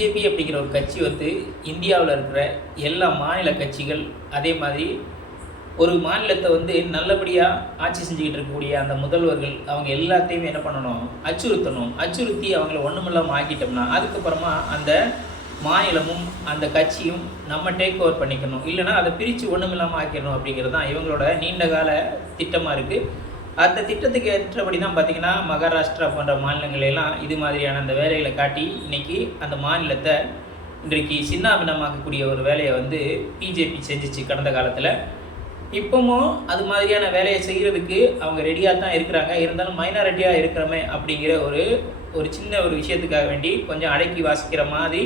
BJP அப்படிங்கிற ஒரு கட்சி வந்து இந்தியாவில் இருக்கிற எல்லா மாநில கட்சிகள் அதே மாதிரி ஒரு மாநிலத்தை வந்து நல்லபடியாக ஆட்சி செஞ்சுக்கிட்டு இருக்கக்கூடிய அந்த முதல்வர்கள் அவங்க எல்லாத்தையுமே என்ன பண்ணணும்? அச்சுறுத்தணும். அச்சுறுத்தி அவங்கள ஒன்றுமில்லாமல் ஆக்கிட்டோம்னா அதுக்கப்புறமா அந்த மாநிலமும் அந்த கட்சியும் நம்ம டேக் ஓவர் பண்ணிக்கணும். இல்லைன்னா அதை பிரித்து ஒன்றுமில்லாமல் ஆக்கிடணும் அப்படிங்கிறது தான் இவங்களோட நீண்ட கால திட்டமாக இருக்குது அந்த திட்டத்துக்கு ஏற்றபடி தான் பார்த்திங்கன்னா மகாராஷ்டிரா போன்ற மாநிலங்களெல்லாம் இது மாதிரியான அந்த வேலைகளை காட்டி இன்னைக்கு அந்த மாநிலத்தை இன்றைக்கு சின்னாபின்னமாக்கக்கூடிய ஒரு வேலையை வந்து பிஜேபி செஞ்சுச்சு கடந்த காலத்தில். இப்போவும் அது மாதிரியான வேலையை செய்கிறதுக்கு அவங்க ரெடியாக தான் இருக்கிறாங்க. இருந்தாலும் மைனாரிட்டியாக இருக்கிறோமே அப்படிங்கிற ஒரு ஒரு சின்ன ஒரு விஷயத்துக்காக வேண்டி கொஞ்சம் அடக்கி வாசிக்கிற மாதிரி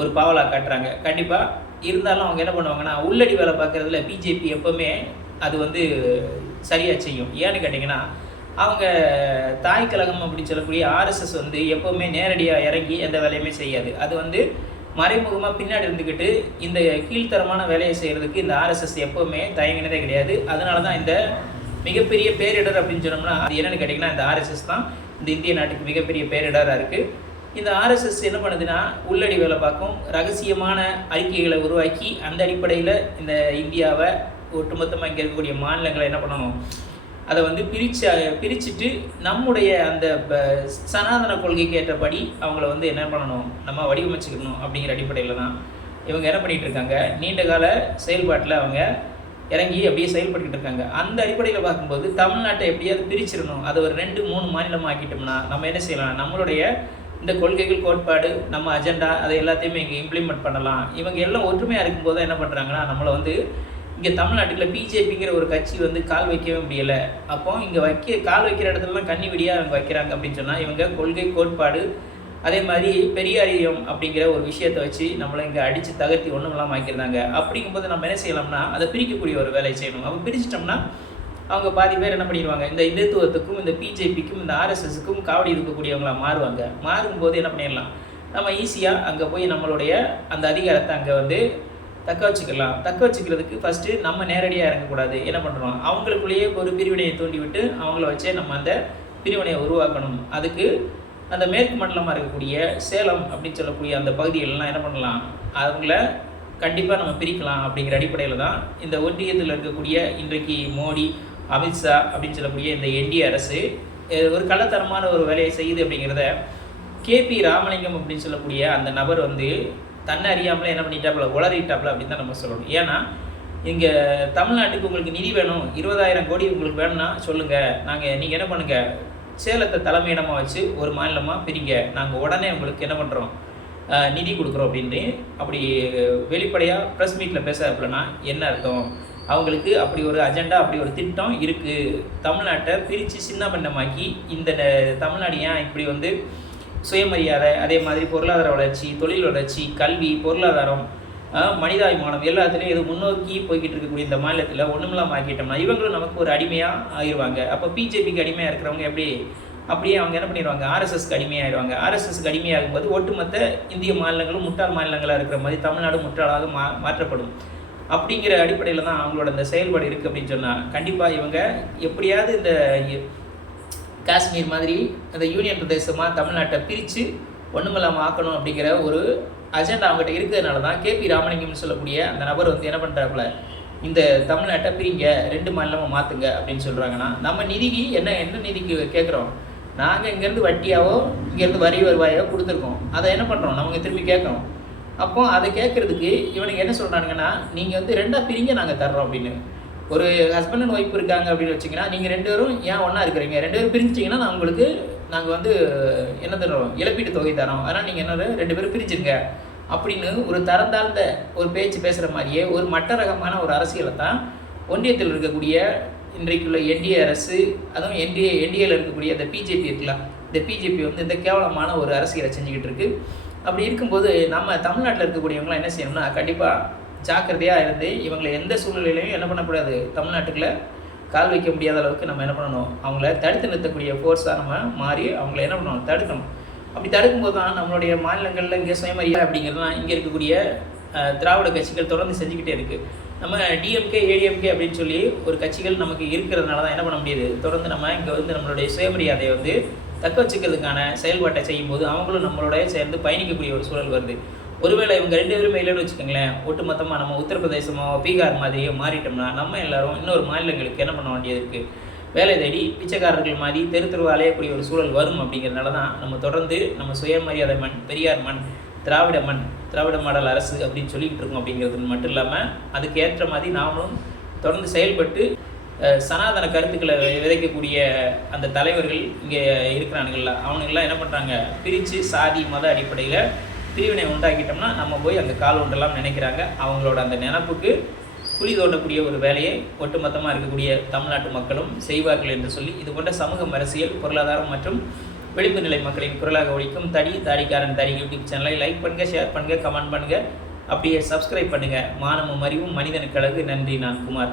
ஒரு பாவலா காட்டுறாங்க. கண்டிப்பாக இருந்தாலும் அவங்க என்ன பண்ணுவாங்கன்னா உள்ளடி வேலை பார்க்குறதுல பிஜேபி எப்போவுமே அது வந்து சரியாக செய்யும். ஏன்னு கேட்டிங்கன்னா அவங்க தாய் கழகம் அப்படின்னு சொல்லக்கூடிய ஆர்எஸ்எஸ் வந்து எப்போவுமே நேரடியாக இறங்கி எந்த வேலையுமே செய்யாது. அது வந்து மறைமுகமாக பின்னாடி இருந்துக்கிட்டு இந்த கீழ்த்தரமான வேலையை செய்கிறதுக்கு இந்த ஆர்எஸ்எஸ் எப்போவுமே தயங்கினதே கிடையாது. அதனால தான் இந்த மிகப்பெரிய பேரிடர் அப்படின்னு சொன்னோம்னா அது என்னென்னு கேட்டிங்கன்னா இந்த ஆர்எஸ்எஸ் தான் இந்த இந்திய நாட்டுக்கு மிகப்பெரிய பேரிடராக இருக்குது இந்த ஆர்எஸ்எஸ் என்ன பண்ணுதுன்னா உள்ளடி வேலை பார்க்கும் ரகசியமான அறிக்கைகளை உருவாக்கி அந்த அடிப்படையில் இந்த இந்தியாவை ஒட்டுமொத்தமாக இங்கே இருக்கக்கூடிய மாநிலங்களை என்ன பண்ணணும்? அதை வந்து பிரித்து பிரிச்சுட்டு நம்முடைய அந்த ப- சனாதன கொள்கைக்கு ஏற்றபடி அவங்கள வந்து என்ன பண்ணணும்? நம்ம வடிவமைச்சுக்கணும் அப்படிங்கிற அடிப்படையில் தான் இவங்க என்ன பண்ணிட்டு இருக்காங்க? நீண்ட கால செயல்பாட்டில் அவங்க இறங்கி அப்படியே செயல்பட்டுக்கிட்டு இருக்காங்க. அந்த அடிப்படையில் பார்க்கும்போது தமிழ்நாட்டை எப்படியாவது பிரிச்சிடணும். அதை ஒரு ரெண்டு மூணு மாநிலம் ஆக்கிட்டோம்னா நம்ம என்ன செய்யலாம்? நம்மளுடைய இந்த கொள்கைகள் கோட்பாடு நம்ம அஜெண்டா அதை எல்லாத்தையுமே இங்கே இம்ப்ளிமெண்ட் பண்ணலாம். இவங்க எல்லாம் ஒற்றுமையாக இருக்கும்போது என்ன பண்ணுறாங்கன்னா நம்மளை வந்து இங்கே தமிழ்நாட்டில் பிஜேபிங்கிற ஒரு கட்சி வந்து கால் வைக்கவே முடியலை. அப்போ இங்கே வைக்க கால் வைக்கிற இடத்துலலாம் கண்ணி விடியாக அவங்க வைக்கிறாங்க அப்படின்னு சொன்னால் இவங்க கொள்கை கோட்பாடு அதே மாதிரி பெரியாரியம் அப்படிங்கிற ஒரு விஷயத்தை வச்சு நம்மளை இங்கே அடித்து தகர்த்தி ஒன்றும் இல்லாமல் ஆக்கியிருந்தாங்க. அப்படிங்கும்போது நம்ம என்ன செய்யலாம்னா அதை பிரிக்கக்கூடிய ஒரு வேலையை செய்யணும். அவங்க பிரிச்சிட்டோம்னா அவங்க பாதி பேர் என்ன பண்ணிடுவாங்க? இந்த இந்துத்துவத்துக்கும் இந்த பிஜேபிக்கும் இந்த ஆர்எஸ்எஸுக்கும் காவடி இருக்கக்கூடியவங்களாம் மாறுவாங்க. மாறும்போது என்ன பண்ணிடலாம்? நம்ம ஈஸியாக அங்கே போய் நம்மளுடைய அந்த அதிகாரத்தை அங்கே வந்து தக்க வச்சுக்கலாம். தக்க வச்சுக்கிறதுக்கு ஃபஸ்ட்டு நம்ம நேரடியாக இறங்கக்கூடாது. என்ன பண்ணுறோம் அவங்களுக்குள்ளேயே ஒரு பிரிவினையை தூண்டிவிட்டு அவங்கள வச்சே நம்ம அந்த பிரிவினையை உருவாக்கணும். அதுக்கு அந்த மேற்கு மண்டலமாக இருக்கக்கூடிய சேலம் அப்படின்னு சொல்லக்கூடிய அந்த பகுதிகளெலாம் என்ன பண்ணலாம்? அவங்கள கண்டிப்பாக நம்ம பிரிக்கலாம் அப்படிங்கிற அடிப்படையில் தான் இந்த ஒன்றியத்தில் இருக்கக்கூடிய இன்றைக்கு மோடி அமித்ஷா அப்படின்னு சொல்லக்கூடிய இந்த என்டிஏ அரசு ஒரு கள்ளத்தரமான ஒரு வேலையை செய்யுது அப்படிங்கிறத கேபி ராமலிங்கம் அப்படின்னு சொல்லக்கூடிய அந்த நபர் வந்து தன்னை அறியாமலே என்ன பண்ணிட்டாப்புல உளறிட்டாப்புல அப்படின்னு தான் நம்ம சொல்லணும். ஏன்னா இங்கே தமிழ்நாட்டுக்கு உங்களுக்கு நிதி வேணும் இருபதாயிரம் கோடி உங்களுக்கு வேணும்னா சொல்லுங்கள் நாங்கள் நீங்கள் என்ன பண்ணுங்கள் சேலத்தை தலைமையிடமாக வச்சு ஒரு மாநிலமாக பிரிங்க. நாங்கள் உடனே உங்களுக்கு என்ன பண்ணுறோம் நிதி கொடுக்குறோம் அப்படின்னு அப்படி வெளிப்படையாக ப்ரெஸ் மீட்டில் பேசுகிறப்பலனா என்ன அர்த்தம்? அவங்களுக்கு அப்படி ஒரு அஜெண்டா அப்படி ஒரு திட்டம் இருக்குது தமிழ்நாட்டை பிரித்து சின்ன பண்ணமாக்கி இந்த தமிழ்நாடு ஏன் இப்படி வந்து சுயமரியாதை அதே மாதிரி பொருளாதார வளர்ச்சி தொழில் வளர்ச்சி கல்வி பொருளாதாரம் மனிதாபிமானம் எல்லாத்துலேயும் இது முன்னோக்கி போய்கிட்டு இருக்கக்கூடிய இந்த மாநிலத்தில் ஒன்றுமில்லாமல் ஆக்கிட்டோம்னா இவங்களும் நமக்கு ஒரு அடிமையாக ஆயிடுவாங்க அப்போ பிஜேபிக்கு அடிமையாக இருக்கிறவங்க எப்படி? அப்படியே அவங்க என்ன பண்ணிடுவாங்க? ஆர்எஸ்எஸ்க்கு அடிமையாயிடுவாங்க ஆர்எஸ்எஸ்க்கு அடிமையாகும்போது ஒட்டுமொத்த இந்திய மாநிலங்களும் முட்டாள் மாநிலங்களாக இருக்கிற மாதிரி தமிழ்நாடு முட்டாளாக மா மாற்றப்படும். அப்படிங்கிற அடிப்படையில் தான் அவங்களோட இந்த செயல்பாடு இருக்குது அப்படின்னு சொன்னால் கண்டிப்பாக இவங்க எப்படியாவது இந்த காஷ்மீர் மாதிரி அந்த யூனியன் பிரதேசமாக தமிழ்நாட்டை பிரித்து ஒன்றுமில்லாமல் ஆக்கணும் அப்படிங்கிற ஒரு அஜெண்டா அவங்ககிட்ட இருக்கிறதுனால தான் கேபி ராமலிங்கம்னு சொல்லக்கூடிய அந்த நபர் வந்து என்ன பண்ணுறாப்புல இந்த தமிழ்நாட்டை பிரிங்க ரெண்டு மாநிலமாக மாற்றுங்க அப்படின்னு சொல்கிறாங்கன்னா நம்ம நிதிக்கு என்ன என்ன நிதிக்கு கேட்குறோம்? நாங்கள் இங்கேருந்து வட்டியாவோ இங்கேருந்து வரி வருவாயோ கொடுத்துருக்கோம். அதை என்ன பண்ணுறோம் நமக்கு திரும்பி கேட்குறோம். அப்போ அதை கேட்குறதுக்கு இவனுக்கு என்ன சொல்கிறானுங்கன்னா நீங்கள் வந்து ரெண்டாக பிரிங்க நாங்கள் தர்றோம் அப்படின்னு. ஒரு ஹஸ்பண்ட் அண்ட் ஒய்ஃப் இருக்காங்க அப்படின்னு வச்சிங்கன்னா நீங்கள் ரெண்டு பேரும் ஏன் ஒன்றா இருக்கிறீங்க? ரெண்டு பேரும் பிரிஞ்சிட்டிங்கன்னா நான் உங்களுக்கு நாங்கள் வந்து என்ன தரோம்? இழப்பீட்டு தொகை தரோம். அதனால் நீங்கள் என்ன ரெண்டு பேரும் பிரிஞ்சுங்க அப்படின்னு ஒரு தரந்தாழ்ந்த ஒரு பேச்சு பேசுகிற மாதிரியே ஒரு மட்ட ரகமான ஒரு அரசியலை தான் ஒன்றியத்தில் இருக்கக்கூடிய இன்றைக்குள்ள என்டிஏ அரசு அதுவும் என்டிஏ என்டிஏல இருக்கக்கூடிய இந்த பிஜேபி இருக்கலாம். இந்த பிஜேபி வந்து இந்த கேவலமான ஒரு அரசியலை செஞ்சுக்கிட்டு இருக்கு. அப்படி இருக்கும்போது நம்ம தமிழ்நாட்டில் இருக்கக்கூடியவங்களாம் என்ன செய்யணும்னா கண்டிப்பாக ஜாக்கிரதையாக இருந்து இவங்களை எந்த சூழ்நிலையிலையும் என்ன பண்ணக்கூடாது? தமிழ்நாட்டுக்குள்ள கால் வைக்க முடியாத அளவுக்கு நம்ம என்ன பண்ணணும்? அவங்கள தடுத்து நிறுத்தக்கூடிய ஃபோர்ஸாக நம்ம மாறி அவங்கள என்ன பண்ணணும்? தடுக்கணும். அப்படி தடுக்கும்போது தான் நம்மளுடைய மாநிலங்களில் இங்கே சுயமரியா அப்படிங்கிறதுலாம் இங்கே இருக்கக்கூடிய திராவிட கட்சிகள் தொடர்ந்து செஞ்சுக்கிட்டே இருக்குது நம்ம டிஎம்கே ஏடிஎம்கே அப்படின்னு சொல்லி ஒரு கட்சிகள் நமக்கு இருக்கிறதுனால தான் என்ன பண்ண முடியுது? தொடர்ந்து நம்ம இங்கே வந்து நம்மளுடைய சுயமரியாதையை வந்து தக்க வச்சுக்கிறதுக்கான செயல்பாட்டை செய்யும்போது அவங்களும் நம்மளோட சேர்ந்து பயணிக்கக்கூடிய ஒரு சூழல் வருது. ஒருவேளை இவங்க ரெண்டு பேருமே இல்லைன்னு வச்சுக்கோங்களேன் ஒட்டுமொத்தமாக நம்ம உத்தரப்பிரதேசமோ பீகார் மாதிரியோ மாறிட்டோம்னா நம்ம எல்லாரும் இன்னொரு மாநிலங்களுக்கு என்ன பண்ண வேண்டியது இருக்குது வேலை தேடி பிச்சைக்காரர்கள் மாதிரி தெரு தெருவா அலையக்கூடிய ஒரு சூழல் வரும் அப்படிங்கிறதுனால தான் நம்ம தொடர்ந்து நம்ம சுயமரியாதை மண் பெரியார் மண் திராவிட மண் திராவிட மாடல் அரசு அப்படின்னு சொல்லிக்கிட்டு இருக்கோம் அப்படிங்கிறது மட்டும் இல்லாமல் அதுக்கு ஏற்ற மாதிரி நாமளும் தொடர்ந்து செயல்பட்டு சனாதன கருத்துக்களை விதைக்கக்கூடிய அந்த தலைவர்கள் இங்கே இருக்கிறானுங்கள்ல அவனுங்கள்லாம் என்ன பண்ணுறாங்க பிரித்து சாதி மத அடிப்படையில் பிரிவினை உண்டாக்கிட்டோம்னா நம்ம போய் அங்கே கால் ஒன்றெல்லாம் நினைக்கிறாங்க. அவங்களோட அந்த நினப்புக்கு குழி தோண்டக்கூடிய ஒரு வேலையை ஒட்டுமொத்தமாக இருக்கக்கூடிய தமிழ்நாட்டு மக்களும் செய்வார்கள் என்று சொல்லி இது போன்ற சமூகம் அரசியல் பொருளாதாரம் மற்றும் விளிம்பு நிலை மக்களின் குரலாக ஒழிக்கும் தடி தாடிக்காரன் தடி யூடியூப் சேனலை லைக் பண்ணுங்கள் ஷேர் பண்ணுங்கள் கமெண்ட் பண்ணுங்கள் அப்படியே சப்ஸ்கிரைப் பண்ணுங்கள் மானமும் அறிவும் மனிதனுக்கு அழகு. நன்றி நான் குமார்.